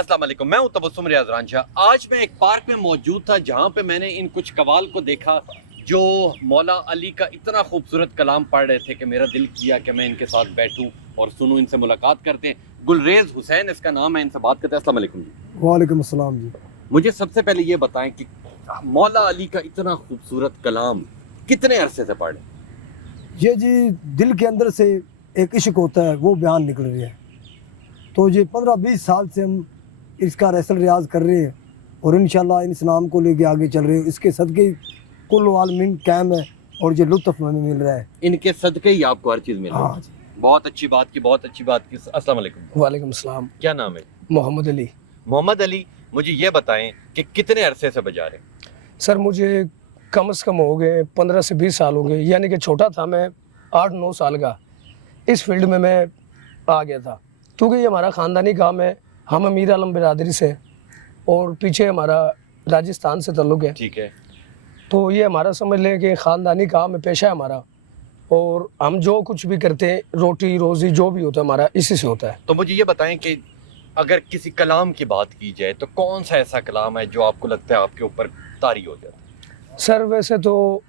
अस्सलाम वालेकुम, मैं हूं तबस्सुम रियाज रांझा। आज मैं एक पार्क में मौजूद था जहां पे मैंने इन कुछ कवाल को देखा जो मौला अली का इतना खूबसूरत कलाम पढ़ रहे थे कि मेरा दिल किया कि मैं इनके साथ बैठूं और सुनूं, इनसे मुलाकात करते हैं। गुलरेज हुसैन इसका नाम है, इनसे बात करते हैं। अस्सलाम वालेकुम जी। वालेकुम अस्सलाम जी। मुझे सबसे पहले ये बताएं कि मौला अली का इतना खूबसूरत कलाम कितने अरसे से पढ़े? ये जी दिल के अंदर से एक इश्क होता है, वो बयान निकल रही है। तो ये 15-20 साल से हम इसका रसल रियाज कर रहे हैं और इंशाल्लाह इस नाम को लेके आगे चल रहे हैं। इसके सदके कुल आलमीन कायम है और ये लुत्फ हमें मिल रहा है। इनके सदके ही आपको हर चीज़ मिल रही है। हाँ जी। बहुत अच्छी बात की, बहुत अच्छी बात की। अस्सलाम वालेकुम। वालेकुम सलाम। क्या नाम है? मोहम्मद अली। मोहम्मद अली, मुझे ये बताएं कि कितने अरसे से बजा रहे हैं? सर मुझे कम से कम हो गए 15 से 20 साल हो गए, यानी कि छोटा था मैं 8-9 साल का इस फील्ड में मैं आ गया था, क्योंकि ये हमारा ख़ानदानी काम है। हम अमीर आलम बिरादरी से और पीछे हमारा राजस्थान से ताल्लुक़ है। ठीक है। तो ये हमारा समझ लें कि ख़ानदानी काम है, पेशा है हमारा, और हम जो कुछ भी करते हैं, रोटी रोज़ी जो भी होता है हमारा इसी से होता है। तो मुझे ये बताएं कि अगर किसी कलाम की बात की जाए तो कौन सा ऐसा कलाम है जो आपको लगता है आपके ऊपर तारी हो जाता है? सर वैसे तो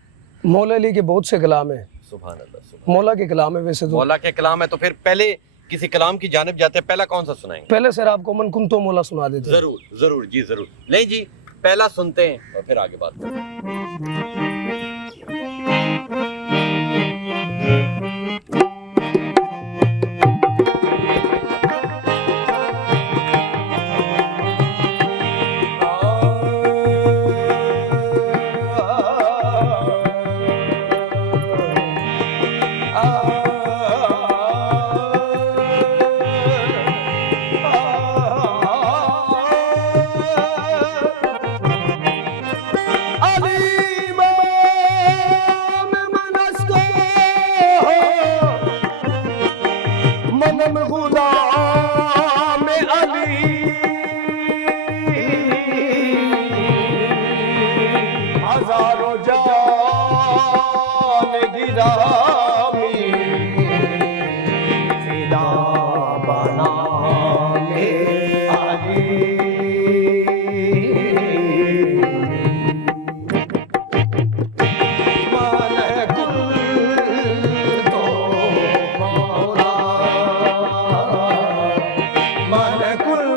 मौला अली के बहुत से कलाम हैं। सुभान अल्लाह, सुभान। मौला के कलाम है वैसे तो। मौला के कलाम है तो फिर पहले किसी कलाम की जानिब जाते हैं, पहला कौन सा सुनाएंगे? पहले सर आपको मन कुन तो मौला सुना देते हैं। जरूर जरूर जी, जरूर। नहीं जी, पहला सुनते हैं और फिर आगे बात करते हैं। हजारों जान गिरामी फिदा बना में अली। मन कुल तो मौला, मन कुल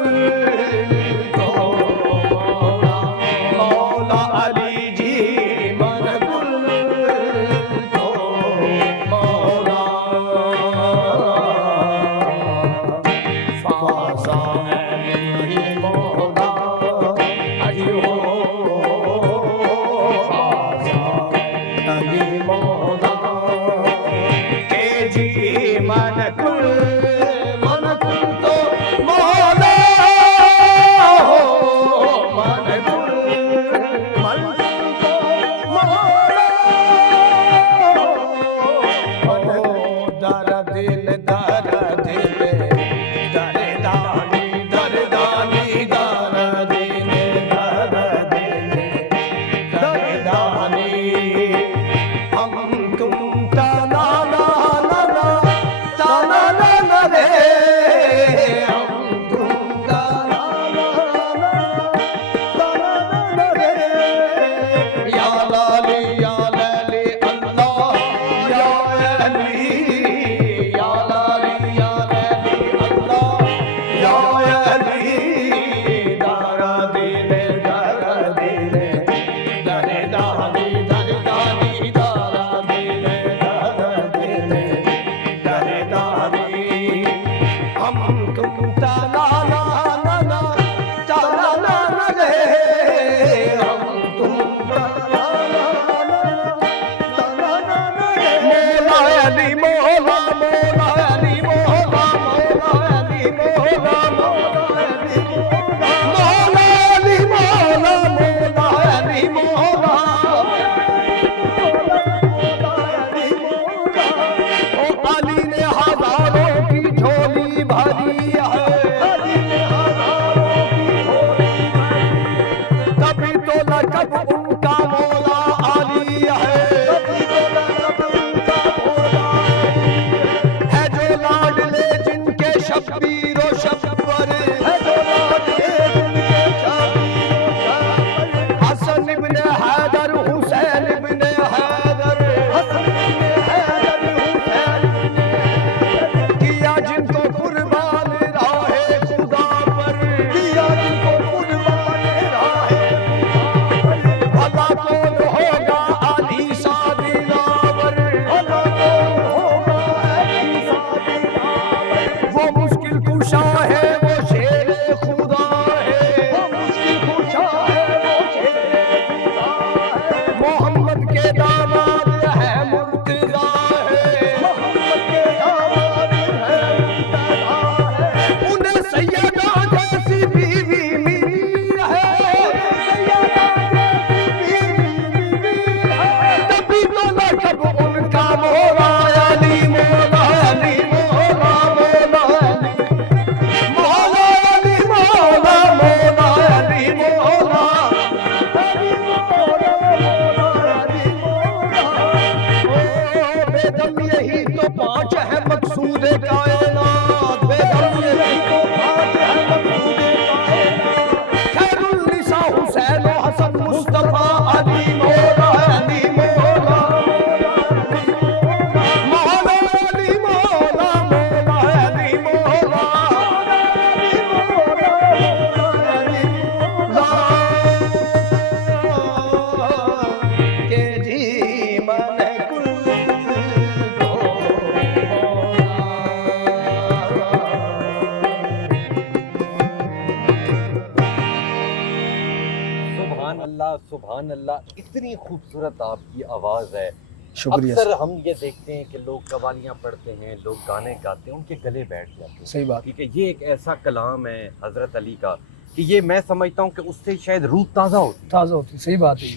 सुभान अल्लाह, इतनी खूबसूरत आपकी आवाज़ है। शुक्रिया अक्सर हम ये देखते हैं कि लोग कवालियाँ पढ़ते हैं, लोग गाने गाते हैं, उनके गले बैठ जाते हैं। सही बात। ठीक है, ये एक ऐसा कलाम है हज़रत अली का कि ये मैं समझता हूँ कि उससे शायद रूह ताज़ा होती। सही बात है।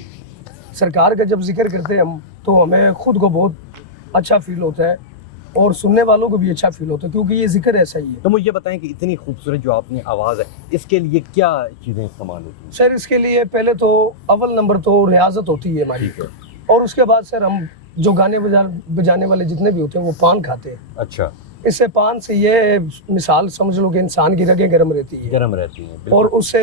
सरकार का जब जिक्र करते हैं हम तो हमें खुद को बहुत अच्छा फील होता है और सुनने वालों को भी अच्छा फील होता है, क्योंकि ये जिक्र ऐसा ही है। तो मुझे ये बताएं कि इतनी खूबसूरत जो आपने आवाज़ है, इसके लिए क्या चीज़ें इस्तेमाल होती हैं? सर इसके लिए पहले तो अव्वल नंबर तो रियाजत होती है हमारी, ठीक है। और उसके बाद सर हम जो गाने बजाने वाले जितने भी होते हैं वो पान खाते हैं। अच्छा। इससे पान से ये मिसाल समझ लो कि इंसान की रगें गर्म रहती है गर्म रहती हैं और उससे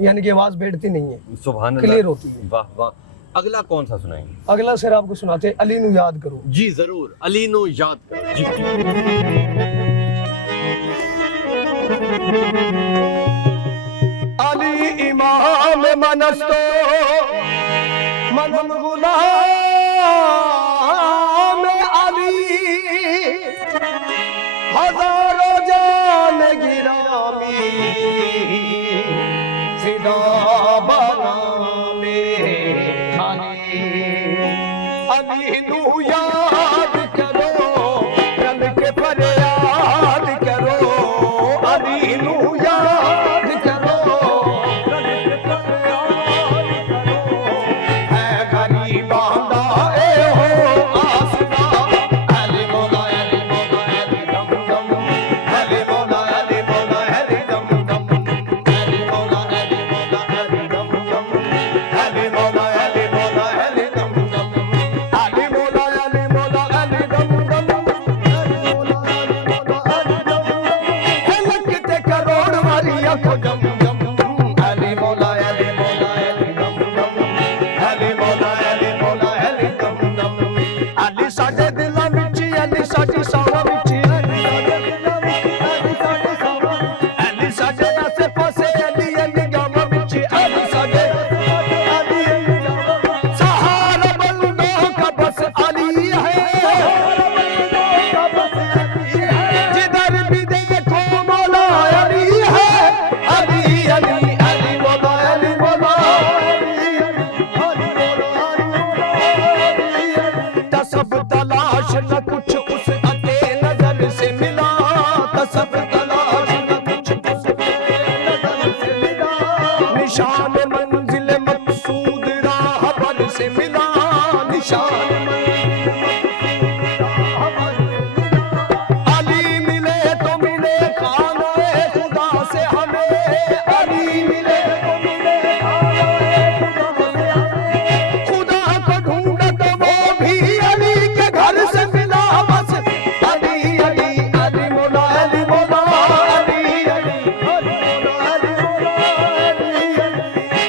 यानी कि आवाज़ बैठती नहीं है, सुभान अल्लाह, क्लियर होती है। वाह वाह। अगला कौन सा सुनाएंगे? अगला सर आपको सुनाते हैं अली नू याद करो। जी जरूर, अली नो याद करो जी। अली इमाम मनस्तो मन गुलाम अली हजारों जान गिरामी फिदा बना में अली नू याद करो, रल के फरियाद करो। अली नू याद करो, रल के फरियाद करो। है गरीबां दा ए हो आसरा, अली मौला अली मौला अली दम दम, अली मौला अली मौला अली दम दम, अली मौला अली मौला अली दम दम, अली मौला अली मौला अली दम दम, अली मौला अली मौला अली दम दम, अली मौला अली मौला अली दम दम। है लगते करोड़ वाली आंखों जम जम, अली मौला अली मौला अली दम दम, अली मौला अली मौला अली दम दम। अली साडे दिलां विच, अली साडी सावां विच, अली साडे दिलां विच, अली साडी सावां विच, अली साडे आसे पासे, अली अली गावां विच, अली साडे आसे पासे, अली अली गावां विच। सहारा बंदों का बस अली है, सहारा बंदों का बस अली है। जिधर भी देखो मौला अली है, अली अली अली मौला अली मौला अली अली अली मौला अली अली। तसब तलाश न कुछ उस अते नजर से मिला, तसब तलाश न कुछ उस अते नजर से मिला। निशान मंजिल मकसूद राह पर से मिला, निशान मंजिल मकसूद राह पर से मिला। अली मिले तो मिले खाने खुदा से हमें, अली मिले तो मिले खाने खुदा से हमें। खुदा को ढूंढा तो वो भी अली के घर से मिला बस। अली अली अली मौला अली मौला अली अली अली मौला अली मौला अली अली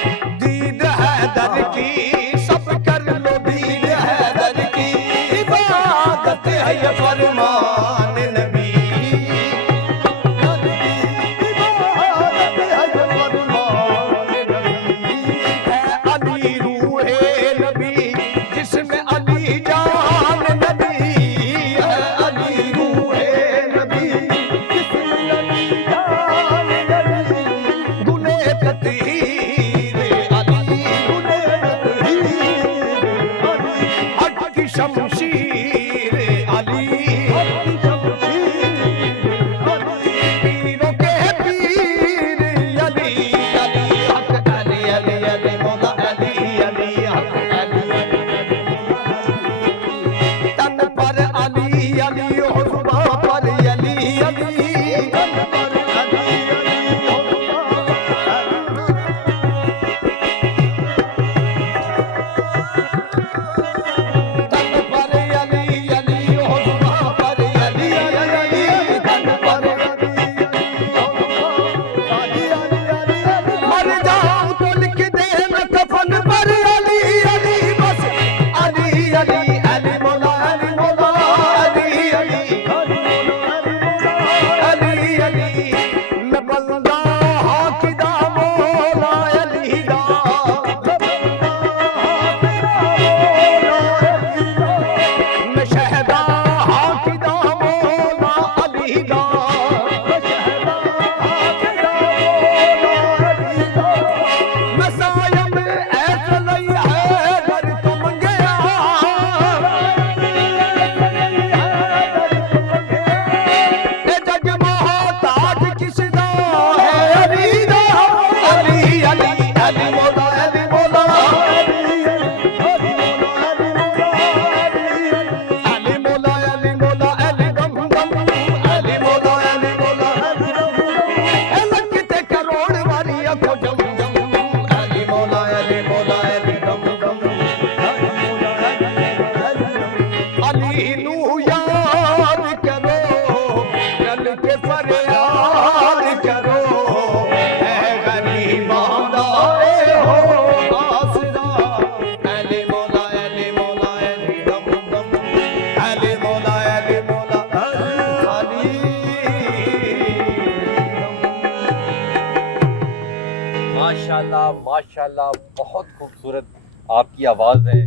माशाल्लाह माशाल्लाह, बहुत खूबसूरत आपकी आवाज़ है।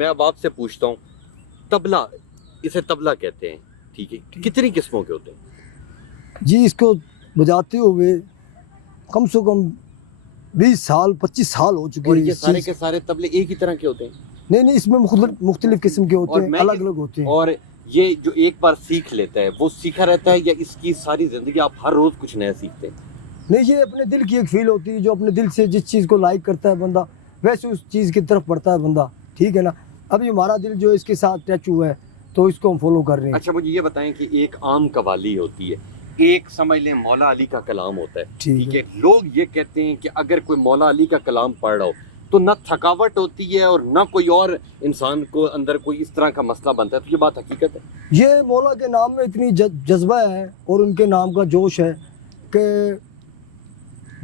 मैं अब आपसे पूछता हूँ, तबला, इसे तबला कहते हैं, ठीक है, कितनी किस्मों के होते हैं? जी इसको बजाते हुए कम से कम 20 साल 25 साल हो चुके और हैं ये इस सारे चीज़- के सारे तबले एक ही तरह के होते हैं? नहीं इसमें मुख्तलिफ किस्म के होते और हैं, मैं अलग अलग होते हैं। और ये जो एक बार सीख लेता है वो सीखा रहता है, या इसकी सारी ज़िंदगी आप हर रोज़ कुछ नया सीखते हैं? नहीं, ये अपने दिल की एक फील होती है, जो अपने दिल से जिस चीज़ को लाइक करता है बंदा, वैसे उस चीज़ की तरफ बढ़ता है बंदा, ठीक है ना। अभी हमारा दिल जो इसके साथ टच हुआ है तो इसको हम फॉलो कर रहे हैं। अच्छा, मुझे ये बताएं कि एक आम कवाली होती है, एक समझ लें मौला अली का कलाम होता है, ठीक है। लोग ये कहते हैं कि अगर कोई मौला अली का कलाम पढ़ रहा हो तो ना थकावट होती है और ना कोई और इंसान को अंदर कोई इस तरह का मसला बनता है, तो ये बात हकीकत है? ये मौला के नाम में इतनी जज्बा है और उनके नाम का जोश है कि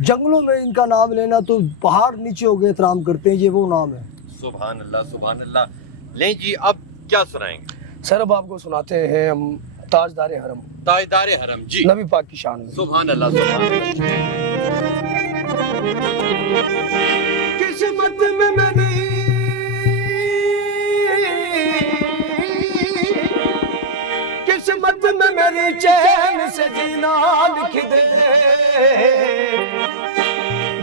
जंगलों में इनका नाम लेना तो पहाड़ नीचे हो गए एहतराम करते हैं, ये वो नाम है। सुभान अल्लाह सुभान अल्लाह। लें जी, अब क्या सुनाएंगे? सर अब आपको सुनाते हैं हम ताजदार हरम, ताजदार हरम जी, नबी पाक की शान में। सुभान अल्लाह सुभान अल्लाह। किस्मत में मैंने किस्मत में मेरी चैन से जीना लिख दे,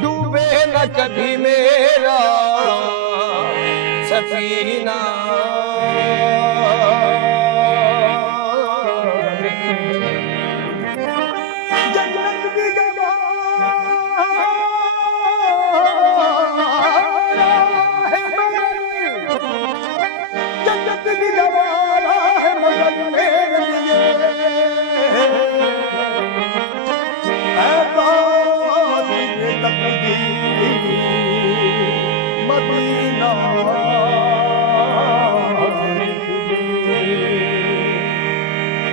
डूबे न कभी मेरा सफीना।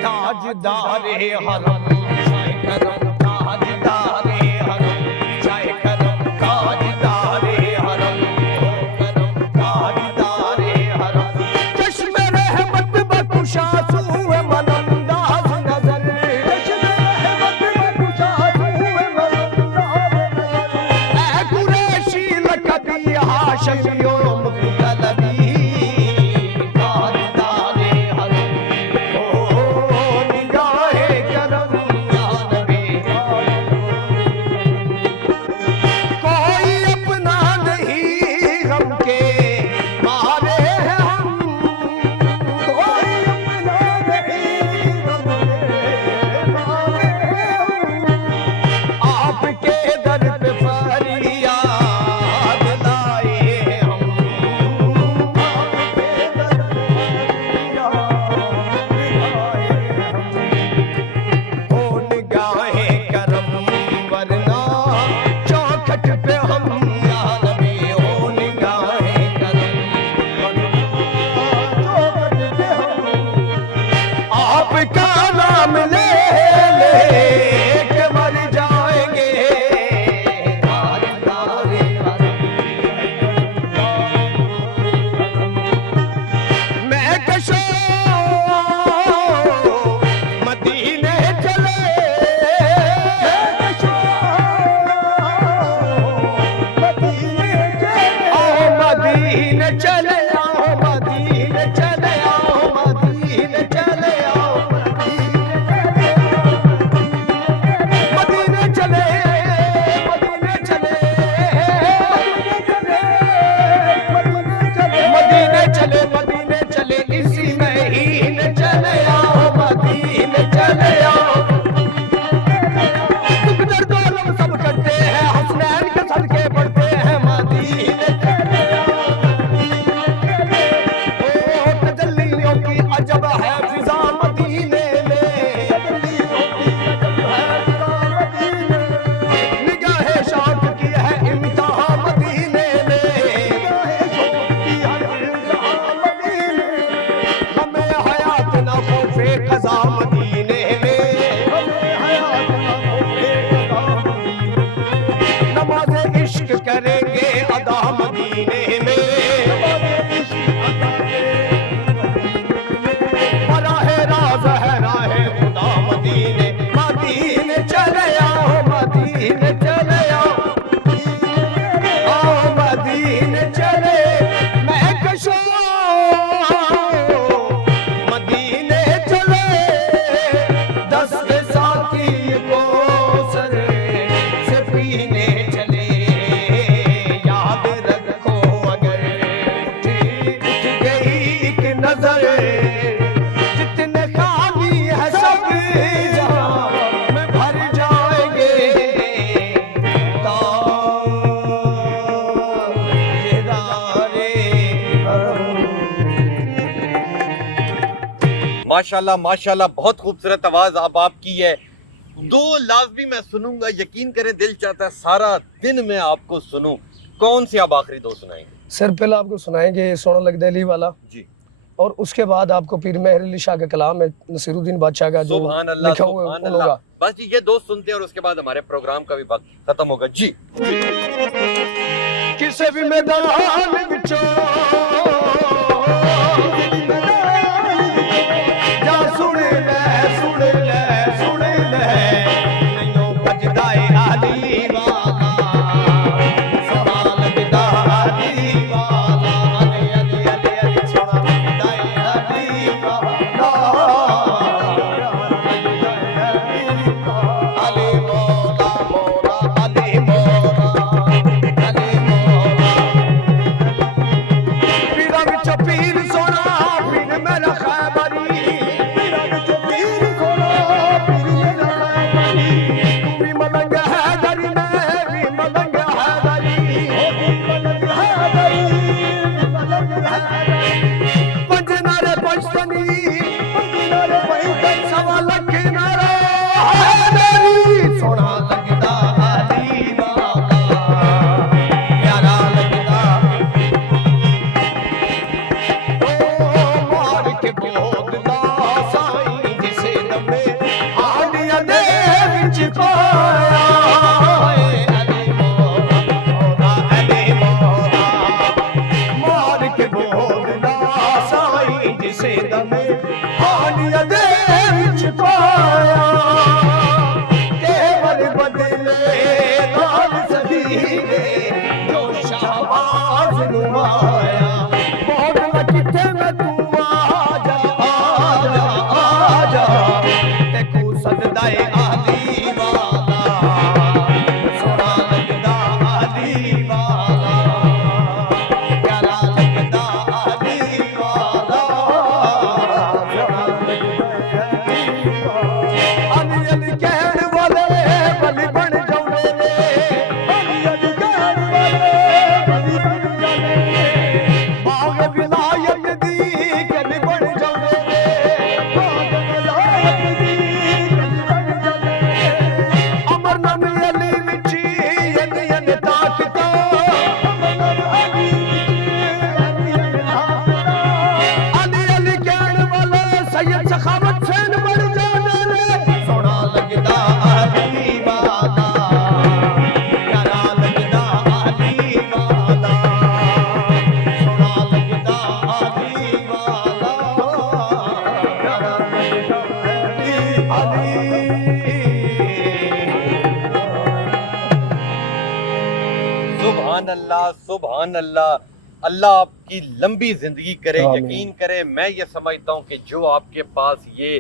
ताजदारे हरम चाहे करम, ताजदारे हरम चाहे करम, ताजदारे हरम करम, ताजदारे हरम। चश्मे रहमत बख्शा सूए मनंदाज नजर, चश्मे रहमत बख्शा सूए मनंदाज नजर। ऐ कुरैशी लकबी हाशमियों मुतलबी, माशाल्लाह माशाल्लाह, बहुत खूबसूरत आवाज़ अब आपकी है। दो लाजमी मैं सुनूंगा, यकीन करें दिल चाहता है सारा दिन मैं आपको सुनूं। कौन सी आप आखिरी दो सुनाएंगे? सर पहले आपको सुनाएंगे सोना लग दे अली वाला जी। और उसके बाद आपको पीर मेहर अली शाह का कलाम है, नसीरुद्दीन बादशाह का जो सुभान अल्लाह, लिखा हुआ सुभान है अल्लाह। होगा। बस जी ये दो सुनते हैं और उसके बाद हमारे प्रोग्राम का भी वक्त खत्म होगा जी। किसे भी मैदान विचों जा सुन ले नैयों भजदा ए आली वाला सोना लगदा आली वाला अली अली अली अली सोना लगदा ए आली वाला अली मौला मौला अली मौला अली मौला पीरा विच पीर सोना पीर मेरा खैबरी पीरा विच पीर सोना पीर मेरा खैबरी भी मलंग है दरी में भी मलंग है दरी ओ भी मलंग है दरी मलंग है दरी पंजनारे पंचतनी पंजनारे पंचतन सवा लख नारा है दरी सोना लगदा आली वाला प्यारा लगदा मार के बोलना साईं जिसे दमे आलिया दे विच पाया अली मौला अली मौला मार के बोलना साईं जिसे दमे आलिया दे विच पाया केवल बदले लाल सदीरे जो शाहबाज नुमाया बहुत न किथे में तू आजा आजा आजा तेकू सजदा ए आली वाला सोना लगदा आली वाला प्यारा लगदा आली वाला सोना लगदा आली वाला अली अली कहण वाले बली बन जाउने ने अली अली कहण वाले बली बन जाने ने बाग विलायत दी कल बन जाउने ने बाग विलायत दी कल बन जाने ने अमर नाम अली विची अली अली ताकता अमर नाम अली विची अली अली ताकता अली अली कहण वाले सैयद सखावत हुसैन बन जाने ने सोना लगदा आली वाला प्यारा लगदा आली वाला सोना लगदा आली वाला प्यारा लगदा सुभान अल्लाह सुभान अल्लाह। अल्लाह आपकी लंबी जिंदगी करे। आमीन। यकीन करे मैं ये समझता हूँ कि जो आपके पास ये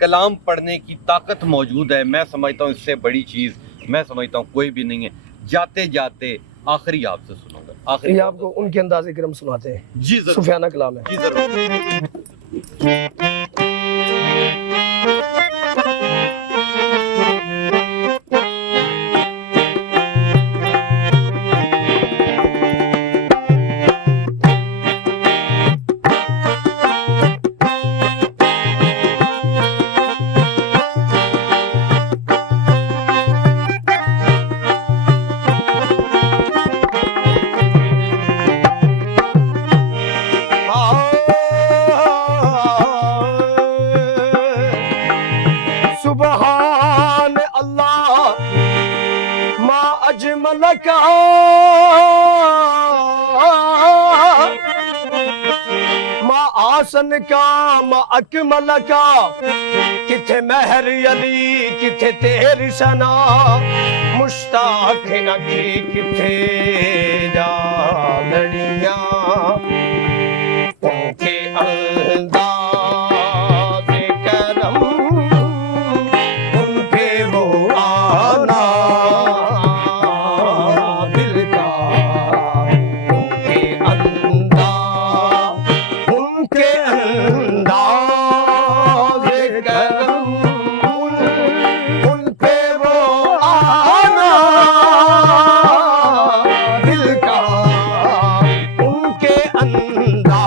कलाम पढ़ने की ताकत मौजूद है, मैं समझता हूँ इससे बड़ी चीज़ मैं समझता हूँ कोई भी नहीं है। जाते जाते आखिरी आपसे सुनूंगा, आखिरी ये आपको उनके अंदाज़े करम सुनाते हैं। जी जरूर, सुफियाना कलाम है। जी जरूर। सुबहान अल्लाह मा अजमल का मा आसन का मा अकमल का किथे महर अली किथे तेरी सना मुश्ताक अखी किथे जा लड़िया उनके अंदाज़ करम उनके वो आना दिल का उनके अंदाज़ करम उनके वो आना दिल का उनके अंदाज़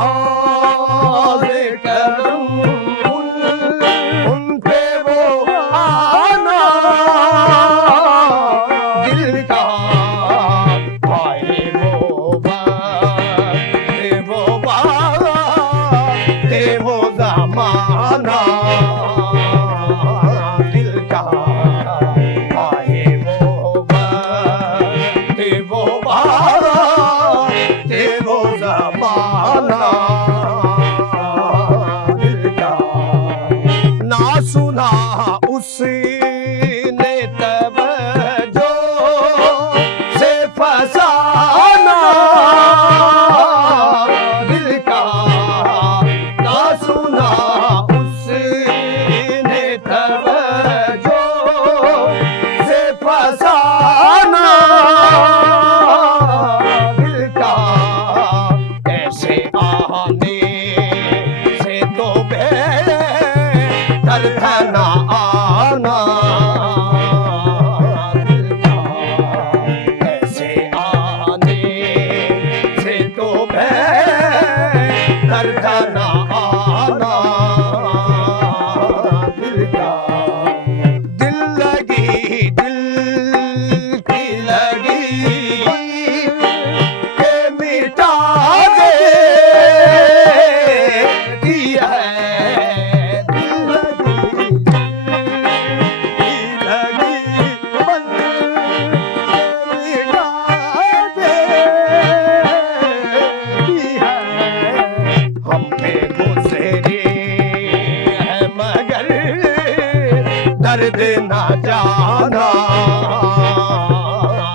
दर्द ना जाना,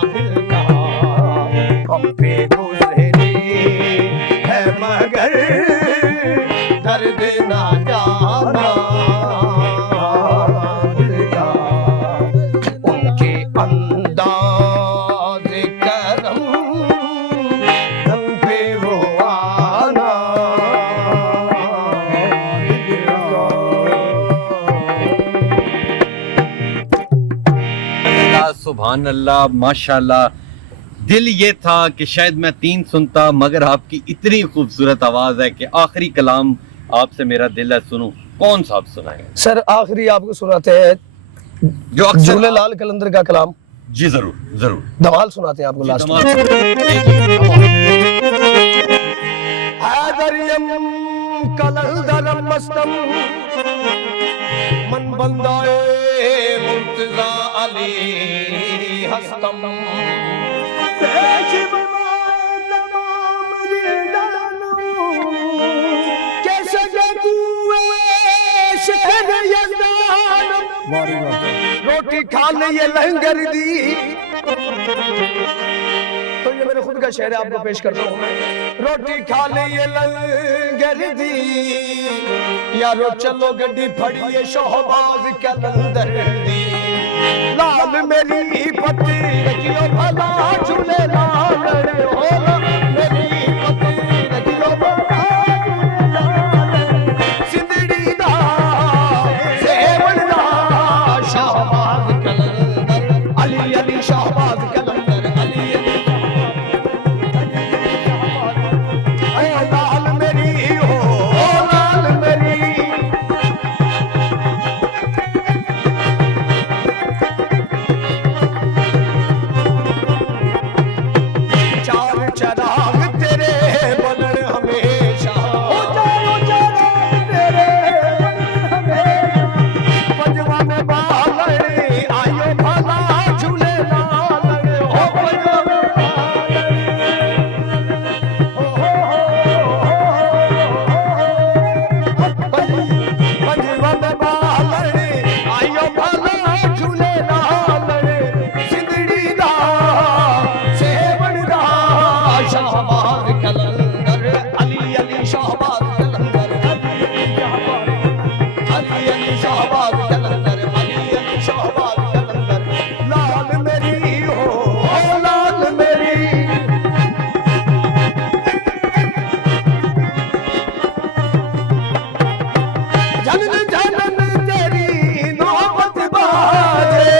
दिल का हम पे गुजरी है मगर दर्द ना जाना, दिल का उनके अंदाज़ करम दम पे वो आना, दिल का। सुभान अल्लाह, माशाल्लाह। दिल ये था कि शायद मैं 3 सुनता, मगर आपकी इतनी खूबसूरत आवाज है कि आखिरी कलाम आपसे मेरा दिल है सुनूं। कौन सा आप सुनाएंगे? सर आखिरी आपको सुनाते हैं जो अक्सर झूलेलाल कलंदर का कलाम। जी जरूर जरूर। धमाल सुनाते हैं आपको लास्ट में। हैदरियम कलंदरम मस्तम मन बंदाए मुर्तजा अली हस्तम, कैसे शहर यज़दान, रोटी खा लिए लंगर दी। तो ये मेरे खुद का शेर है, आपको पेश करता हूँ मैं। रोटी खा लिए लंगर दी, यारो चलो गड्डी फड़िए शोहबाज कलंदर दी, लाल मेरी पति रखियो भला झूले लाल हो, मेरी पति रखियो भला झूले लाल, सिंदड़ी दा सेवन दा शाहबाज कलंदर, अली अली शाहबाज कलंदर, अली अली लाल मेरी हो, लाल मेरी। चार चराग तेरे बनन हमेशा, चारों चराग तेरे बनन हमेशा, पंजवा में बालड़ आयो भला झूले लाल हो, पंजवा में पंजवा में बालड़ आयो भला झूले लाल, सिंदड़ी दा सेवन दा शाहबाज कलंदर, अली अली शाहबाज कलंदर, अली अली शाहबाज कलंदर, अली अली शाहबाज कलंदर, लाल मेरी हो, लाल मेरी। जनन जनन तेरी नौबत बाजे,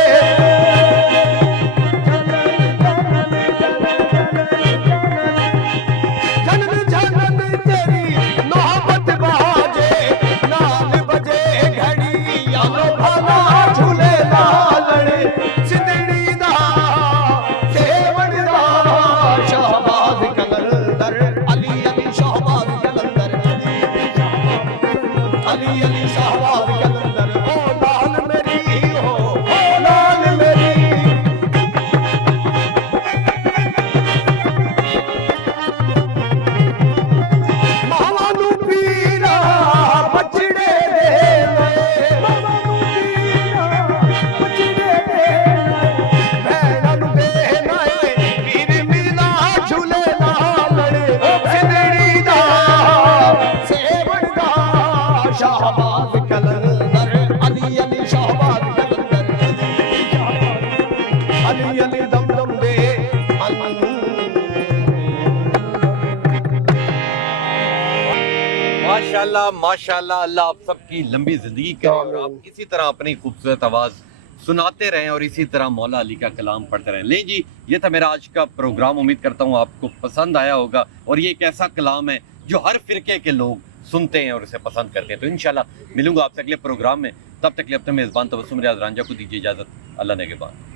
जनन जनन तेरी नौबत बाजे, नाल बजे घड़ी यारो भला झूले लाल, सिंदड़ी दा सेवन दा शाहबाज कलंदर, अली अली शाहबाज कलंदर, अली अली शाहबाज कलंदर, ओ लाल मेरी हो, लाल मेरी। मावानू पीरा बचड़े दे, मावानू पीरा बचड़े दे, भैणनू देना पीर मीना झूले लाल, सिंदड़ी दा सेवन दा शाहबाज कलंदर, अली अली शाहबाज कलंदर, अली अली दम दम दे माशाल्लाह माशाल्लाह। अल्लाह आप सबकी लंबी जिंदगी करे और आप इसी तरह अपनी खूबसूरत आवाज़ सुनाते रहें और इसी तरह मौला अली का कलाम पढ़ते रहें। ले जी, ये था मेरा आज का प्रोग्राम। उम्मीद करता हूँ आपको पसंद आया होगा और ये एक ऐसा कलाम है जो हर फिरके के लोग सुनते हैं और इसे पसंद करते हैं। तो इंशाल्लाह मिलूंगा आपसे अगले प्रोग्राम में। तब तक के लिए अपने मेज़बान तबस्सुम रियाज रांझा को दीजिए इजाज़त। अल्लाह ने के बाद।